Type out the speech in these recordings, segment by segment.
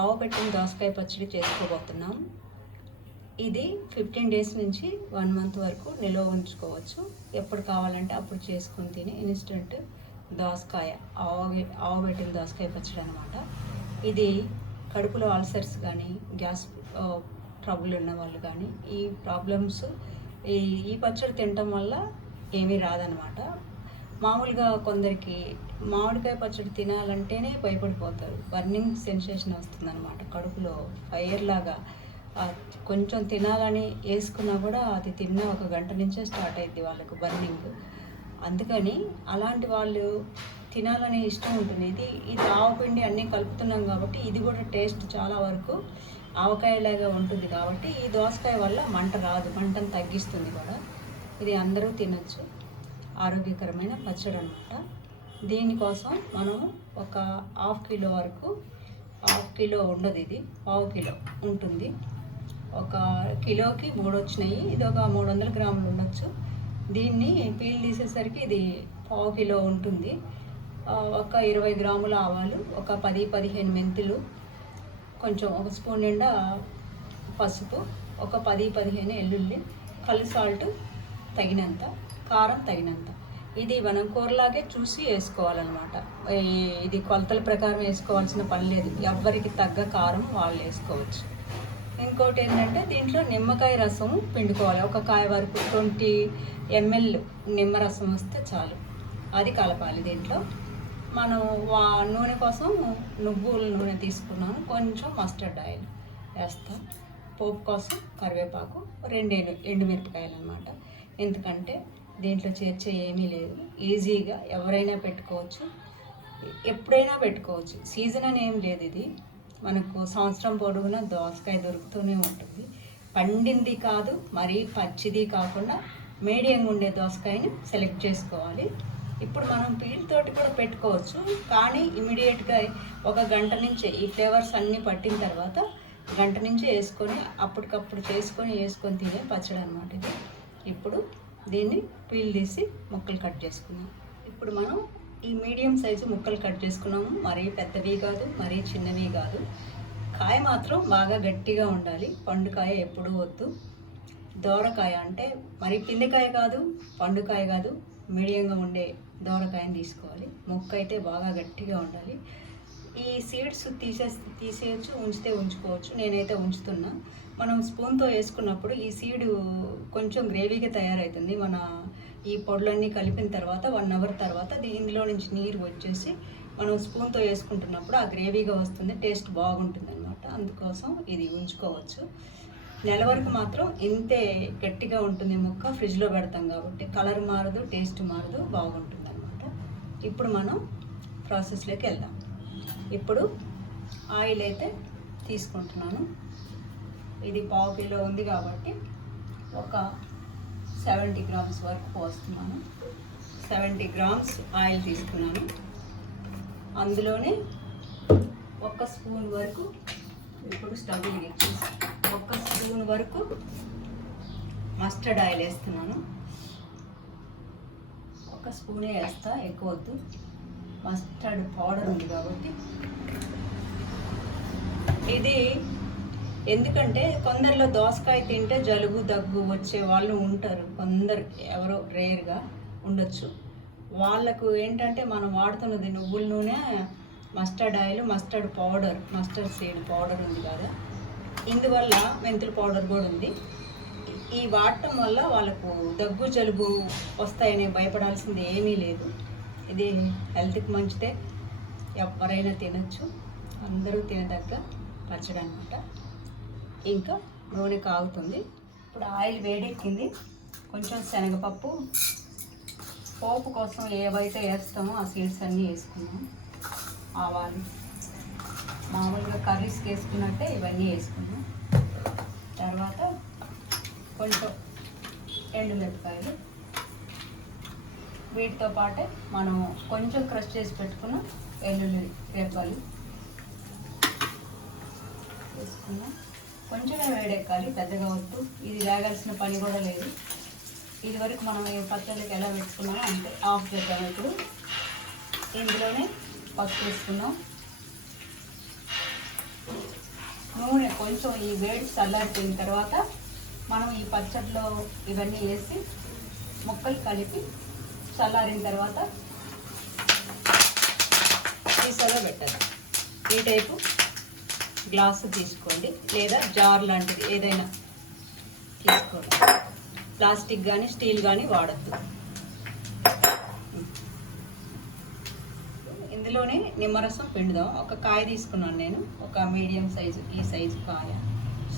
ఆవపెట్టిన దోసకాయ పచ్చడి చేసుకోబోతున్నాం. ఇది 15 డేస్ నుంచి 1 మంత్ వరకు నిల్వ ఉంచుకోవచ్చు. ఎప్పుడు కావాలంటే అప్పుడు చేసుకుని తిని ఇన్స్టెంట్ దోసకాయ ఆవపెట్టిన దోసకాయ పచ్చడి అనమాట. ఇది కడుపులో అల్సర్స్ కానీ గ్యాస్ ట్రబుల్ ఉన్న వాళ్ళు కానీ ఈ ప్రాబ్లమ్స్ ఈ పచ్చడి తినటం వల్ల ఏమీ రాదనమాట. మామూలుగా కొందరికి మామిడికాయ పచ్చడి తినాలంటేనే భయపడిపోతారు. బర్నింగ్ సెన్సేషన్ వస్తుందన్నమాట. కడుపులో ఫైర్ లాగా కొంచెం తినాలని వేసుకున్నా కూడా అది తిన్న 1 గంట నుంచే స్టార్ట్ అయింది వాళ్ళకు బర్నింగ్. అందుకని అలాంటి వాళ్ళు తినాలని ఇష్టం ఉంటుంది. ఇది ఆవపిండి అన్నీ కలుపుతున్నాం కాబట్టి ఇది కూడా టేస్ట్ చాలా వరకు ఆవకాయలాగా ఉంటుంది కాబట్టి ఈ దోసకాయ వల్ల మంట రాదు, మంటను తగ్గిస్తుంది కూడా. ఇది అందరూ తినచ్చు, ఆరోగ్యకరమైన పచ్చడి అనమాట. దీనికోసం మనం ఒక 1/2 కిలో వరకు, 1/2 కిలో ఉండదు, ఇది 1/2 కిలో ఉంటుంది. 1 కిలోకి 3 వచ్చినాయి. ఇది ఒక 300 గ్రాములు ఉండొచ్చు. దీన్ని పీల్ తీసేసరికి ఇది 1/2 కిలో ఉంటుంది. ఒక 20 గ్రాముల ఆవాలు, ఒక 10-15 మెంతులు, కొంచెం 1 స్పూన్ నిండా పసుపు, ఒక 10-15 ఎల్లుల్లి, కల్లు సాల్ట్ తగినంత, కారం తగినంత. ఇది మనం కూరలాగే చూసి వేసుకోవాలన్నమాట. ఇది కొలతల ప్రకారం వేసుకోవాల్సిన పని లేదు. ఎవరికి తగ్గ కారం వాళ్ళు వేసుకోవచ్చు. ఇంకోటి ఏంటంటే దీంట్లో నిమ్మకాయ రసం పిండుకోవాలి. 1 కాయ వరకు 20 ml నిమ్మరసం వస్తే చాలు. అది కలపాలి. దీంట్లో మనం నూనె కోసం నువ్వుల నూనె తీసుకున్నాను, కొంచెం మస్టర్డ్ ఆయిల్ వేస్తాం. పోపు కోసం కరివేపాకు, 2 ఎండుమిరపకాయలు అనమాట. ఎందుకంటే దీంట్లో చేర్చే ఏమీ లేదు. ఈజీగా ఎవరైనా పెట్టుకోవచ్చు, ఎప్పుడైనా పెట్టుకోవచ్చు. సీజన్ అని ఏం లేదు. ఇది మనకు సంవత్సరం పొడవునా దోసకాయ దొరుకుతూనే ఉంటుంది. పండింది కాదు, మరీ పచ్చిది కాకుండా మీడియంగా ఉండే దోసకాయని సెలెక్ట్ చేసుకోవాలి. ఇప్పుడు మనం పీల్ తోటి కూడా పెట్టుకోవచ్చు, కానీ ఇమీడియట్గా 1 గంట నుంచే ఈ ఫ్లేవర్స్ అన్నీ పట్టిన తర్వాత గంట నుంచే వేసుకొని అప్పటికప్పుడు వేసుకొని తినే పచ్చడి అనమాట ఇది. ఇప్పుడు దీన్ని పీల్ తీసి ముక్కలు కట్ చేసుకున్నాం. ఇప్పుడు మనం ఈ మీడియం సైజు ముక్కలు కట్ చేసుకున్నాము. మరీ పెద్దవి కాదు, మరీ చిన్నవి కాదు. కాయ మాత్రం బాగా గట్టిగా ఉండాలి. పండుకాయ ఎప్పుడూ వద్దు. దోరకాయ అంటే మరీ పిండికాయ కాదు, పండుకాయ కాదు, మీడియంగా ఉండే దోరకాయని తీసుకోవాలి. ముక్క అయితే బాగా గట్టిగా ఉండాలి. ఈ సీడ్స్ తీసేయచ్చు, ఉంచితే ఉంచుకోవచ్చు. నేనైతే ఉంచుతున్నా. మనం స్పూన్తో వేసుకున్నప్పుడు ఈ సీడు కొంచెం గ్రేవీగా తయారవుతుంది. మన ఈ పొడులన్నీ కలిపిన తర్వాత 1 అవర్ తర్వాత ఇందులో నుంచి నీరు వచ్చేసి మనం స్పూన్తో వేసుకుంటున్నప్పుడు ఆ గ్రేవీగా వస్తుంది, టేస్ట్ బాగుంటుంది అనమాట. అందుకోసం ఇది ఉంచుకోవచ్చు. నెల వరకు మాత్రం ఇంతే గట్టిగా ఉంటుంది ముక్క. ఫ్రిడ్జ్లో పెడతాం కాబట్టి కలర్ మారదు, టేస్ట్ మారదు, బాగుంటుంది అనమాట. ఇప్పుడు మనం ప్రాసెస్లోకి వెళ్దాం. ఇప్పుడు ఆయిల్ అయితే తీసుకుంటున్నాను. ఇది 1/2 కిలో ఉంది కాబట్టి ఒక 70 గ్రామ్స్ వరకు పోస్తున్నాను. 70 గ్రామ్స్ ఆయిల్ తీసుకున్నాను. అందులోనే 1 స్పూన్ వరకు, ఇప్పుడు స్టవ్ వెలిగించేసి 1 స్పూన్ వరకు మస్టర్డ్ ఆయిల్ వేస్తున్నాను. 1 స్పూనే వేస్తా, ఎక్కువ వద్దు. మస్టర్డ్ పౌడర్ ఉంది కాబట్టి. ఇది ఎందుకంటే కొందరిలో దోసకాయ తింటే జలుబు దగ్గు వచ్చే వాళ్ళు ఉంటారు, కొందరు ఎవరో రేర్గా ఉండొచ్చు. వాళ్ళకు ఏంటంటే మనం వాడుతున్నది నువ్వుల నూనె, mustard oil, mustard powder, mustard seed powder ఉంది కదా, ఇందువల్ల మెంతుల పౌడర్ కూడా ఉంది. ఈ వాడటం వల్ల వాళ్ళకు దగ్గు జలుబు వస్తాయని భయపడాల్సింది ఏమీ లేదు. ఇది హెల్త్కి మంచిదే, ఎవరైనా తినచ్చు, అందరూ తినదగ్గ పచ్చడి అనమాట. ఇంకా నూనె కాగుతుంది. ఇప్పుడు ఆయిల్ వేడెక్కింది. కొంచెం శనగపప్పు, పోపు కోసం ఏవైతే వేస్తామో ఆ సీడ్స్ అన్నీ వేసుకున్నాం. ఆవాలు మామూలుగా కర్రీస్కి వేసుకున్నట్టే ఇవన్నీ వేసుకున్నాం. తర్వాత కొంచెం ఎండుమిరపకాయలు, వీటితో పాటే మనం కొంచెం క్రష్ చేసి పెట్టుకున్న ఎల్లుల్లి రెబ్బలు వేసుకున్నాం. కొంచెమే వేడెక్కాలి, పెద్దగా వద్దు. ఇది వేగాల్సిన పని కూడా లేదు. ఇది వరకు మనం పచ్చళ్ళకి ఎలా పెట్టుకున్నామో అంతే. ఆఫ్ చేద్దాం. ఇప్పుడు ఇందులోనే పసుపు వేసుకున్నాం, నూనె కొంచెం ఈ వేడి చల్లారిపోయిన తర్వాత మనం ఈ పచ్చడిలో ఇవన్నీ వేసి ముక్కలు కలిపి చల్లారిన తర్వాత సీసాలో పెట్టాలి. ఈ టైపు గ్లాసు తీసుకోండి, లేదా జార్ లాంటిది ఏదైనా తీసుకోండి. ప్లాస్టిక్ కానీ స్టీల్ కానీ వాడద్దు. ఇందులోనే నిమ్మరసం పిండుదాం. ఒక కాయ తీసుకున్నాను నేను, ఒక మీడియం సైజు, ఈ సైజు కాయ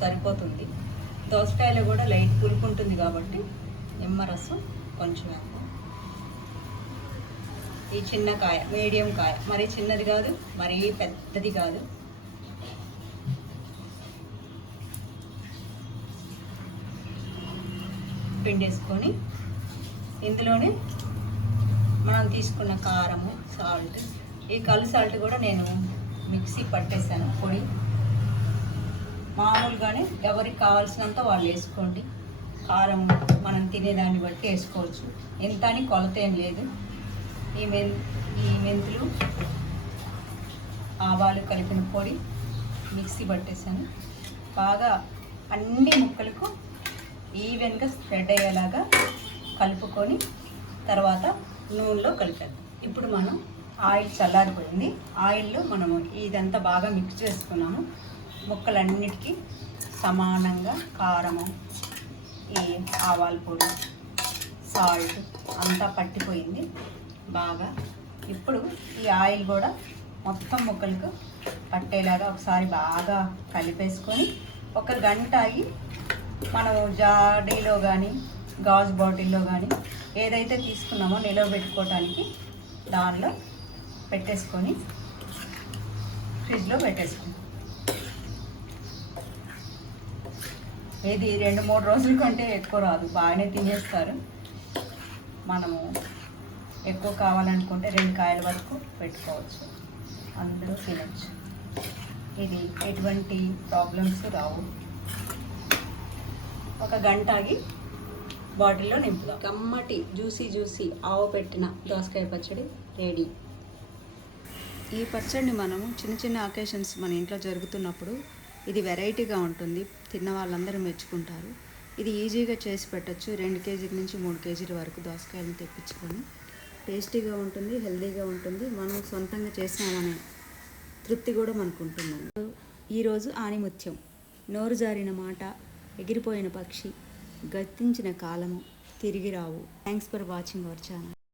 సరిపోతుంది. దోసకాయలో కూడా లైట్ పులుపు ఉంటుంది కాబట్టి నిమ్మరసం కొంచెం వేద్దాం. ఈ చిన్న కాయ, మీడియం కాయ, మరీ చిన్నది కాదు మరీ పెద్దది కాదు. పిండేసుకొని ఇందులోనే మనం తీసుకున్న కారము, సాల్ట్, ఈ కల్లు సాల్ట్ కూడా నేను మిక్సీ పట్టేసాను పొడి. మామూలుగానే ఎవరికి కావాల్సినంత వాళ్ళు వేసుకోండి. కారం మనం తినేదాన్ని బట్టి వేసుకోవచ్చు, ఎంత అని కొలత ఏం లేదు. ఈ మెంతులు, ఆవాలు కలిపిన పొడి మిక్సీ పట్టేసాను. బాగా అన్ని ముక్కలకు ఈవెన్గా స్ప్రెడ్ అయ్యేలాగా కలుపుకొని తర్వాత నూనెలో కలిపాను. ఇప్పుడు మనం ఆయిల్ చల్లారిపోయింది. ఆయిల్లో మనము ఇదంతా బాగా మిక్స్ చేసుకున్నాము. ముక్కలన్నిటికీ సమానంగా కారము, ఈ ఆవాల పొడి, సాల్ట్ అంతా పట్టిపోయింది బాగా. ఇప్పుడు ఈ ఆయిల్ కూడా మొత్తం ముక్కలకు పట్టేలాగా ఒకసారి బాగా కలిపేసుకొని ఒక గంట ఆగి మనం జాడీలో కానీ గాజు బాటిల్లో కానీ ఏదైతే తీసుకున్నామో నిలవ పెట్టుకోవడానికి దానిలో పెట్టేసుకొని ఫ్రిడ్జ్లో పెట్టేసుకుంటాం. ఇది 2-3 రోజుల కంటే ఎక్కువ రాదు, బాగానే తినేస్తారు. మనము ఎక్కువ కావాలనుకుంటే 2 కాయల వరకు పెట్టుకోవచ్చు, అందరూ తినచ్చు. ఇది ఎటువంటి ప్రాబ్లమ్స్ రావు. ఒక గంట ఆగి బాటిల్లో నింపుదాం. కమ్మటి జ్యూసీ ఆవు పెట్టిన దోసకాయ పచ్చడి రెడీ. ఈ పచ్చడిని మనము చిన్న చిన్న అకేషన్స్ మన ఇంట్లో జరుగుతున్నప్పుడు ఇది వెరైటీగా ఉంటుంది, తిన్న వాళ్ళందరూ మెచ్చుకుంటారు. ఇది ఈజీగా చేసి పెట్టచ్చు. 2 కేజీల నుంచి 3 కేజీల వరకు దోసకాయలను తెప్పించుకొని టేస్టీగా ఉంటుంది, హెల్తీగా ఉంటుంది. మనం సొంతంగా చేసినామనే తృప్తి కూడా మనకు ఉంటుంది. ఈరోజు ఆణిముత్యం: నోరు జారిన మాట, ఎగిరిపోయిన పక్షి, గతించిన కాలము తిరిగి రావు. Thanks for watching our channel.